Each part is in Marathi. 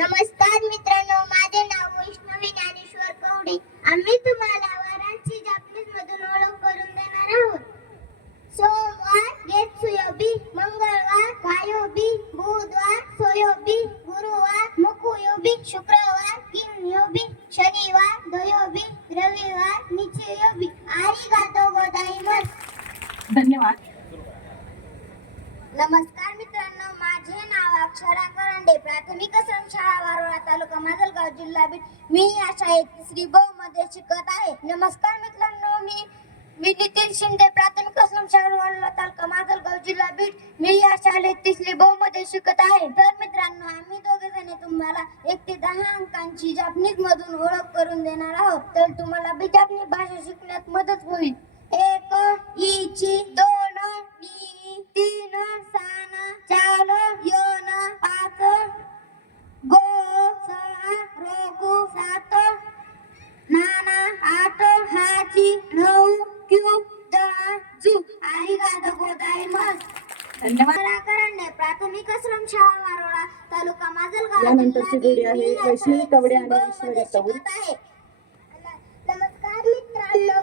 नमस्कार मित्रांनो, माझे नाव वैष्णवी ज्ञानेश्वर कवडे. आम्ही तुम्हाला वारांची जापनीज मधून ओळख करून देणार आहोत. सोमवार गेट सुयोबी, मंगळवार गायोबी, बुधवार सोयोबी, गुरुवार मुकुयोबी, शुक्रवार किमयोबी, शनिवार दोयोबी, रविवार निचयोबी. आरिगातो गोजाइमासु. धन्यवाद. नमस्कार मित्रांनो, माझे नाव अक्षरा करंडे, प्राथमिक शाळा वारोळा, तालुका माजलगाव, जिल्हा बीड. मी या शाळेत तिसरी ब मध्ये शिकत आहे. नमस्कार मित्रांनो, मी नितीन शिंदे, प्राथमिक शाळा वारोळा, तालुका माजलगाव, जिल्हा बीड. मी या शाळेत तिसरी ब मध्ये शिकत आहे. तर मित्रांनो, आम्ही दोघे जण तुम्हाला 1 ते 10 अंकांची जापनीज मधून ओळख करून देणार आहोत. तर तुम्हाला जापनीज भाषा शिकण्यात मदत होईल. 1 इची, 2 नी, 3 सान, 4 योन, 5 गो, 6 रोगु, 7 नाना, 8 हाची, 9 क्यू, 10 जू. आरिगातो गोजाइमासु. धन्यवाद. करंडे, प्राथमिक शाळा वारोळा, तालुका माजलगाव. यानंतरची जोडी आहे वैष्णवी कवडे आणि ईश्वरी चौर. नमस्कार मित्रांनो,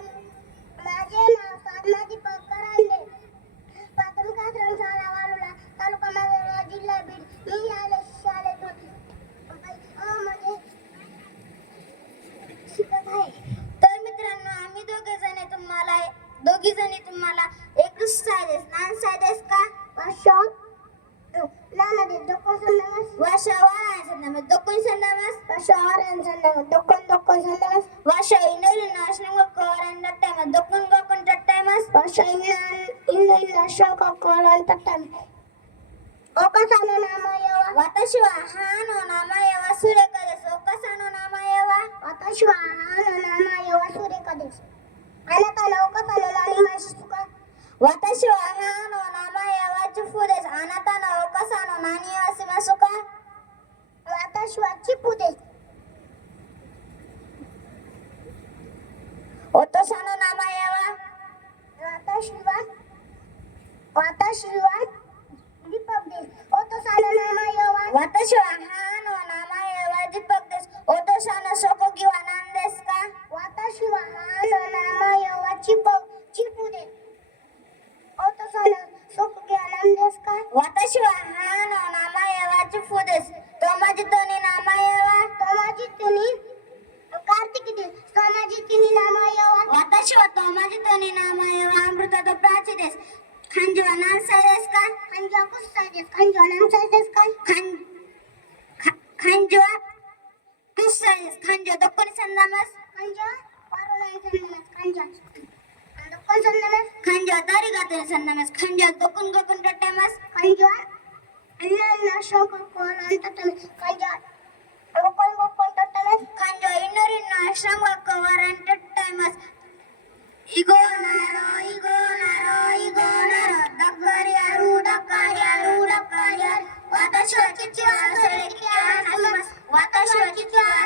माझे नाव साधना दीपक करंडे, प्राथमिक शाळा वारोळा, तालुका माजलगाव, जिल्हा बीड. मी या शाळेतून मध्ये शिकत आहे. तर मित्रांनो, आम्ही दोघी जणी तुम्हाला एक सायदेस नान सायदेस का वाशो नाना दोकोन संदमस वाशो वारा संदमस दोकोन संदमस वाशो आरन संदमस दोकोन संदमस वाशो इनोली नाशनल कोरन टटमस दोकोन टटमस वाशो इनोली नाशनल कोरन टटमस. ओकासानो नामयवा वाताशी वा हानो नामयवा सूर्यकदेश. ओकासानो नामयवा वाताशी वा हानो नामयवा सूर्यकदेश. आनातानो ओकासानो नानी माशिसुका वाताशी वा हानो नामयवा चिपुदेश. आनातानो ओकासानो नानी वासिमासुका वाताशी वा चिपुदेश. ओतोसानो नामयवा वाताशी वा दीपक देश. ओतोसानो नामयवा वाताशी वा हानो नामयवा दीपक देश. ओतोसानो सोकोगी वा नांदेस का वाताशी वा हानो नामयवा चिपू देश. ओतोसानो सोकोगी वा नांदेस का वाताशी वा हानो नामयवा चिपू देश. तोमाजितोनी नामयवा तोमाजितोनी कार्तिक देश. तोमाजितोनी नामयवा वाताशी वा तोमाजितोनी नामयवा अमृततो प्राची देश. खंजवा नाम सायदेस का खंजवा कुस सायदेस. खंजवा नाम सायदेस का खंजवा कुस सायदेस. खंजवा दोकोन संदमस खंजवा वारोळा संदमस खंजवा दोकोन संदमस खंजवा आरिगातो संदमस खंजवा दोकोन टटमस खंजवा इनोली नाशनल कोरन टटमस खंजवा दोकोन टटमस खंजवा इनोली नाशनल कोरन टटमस. इगोनारो दक्करियारू वाताशी वा चिचिवा सोरेकिया नमस वाताशी वा चिचिवा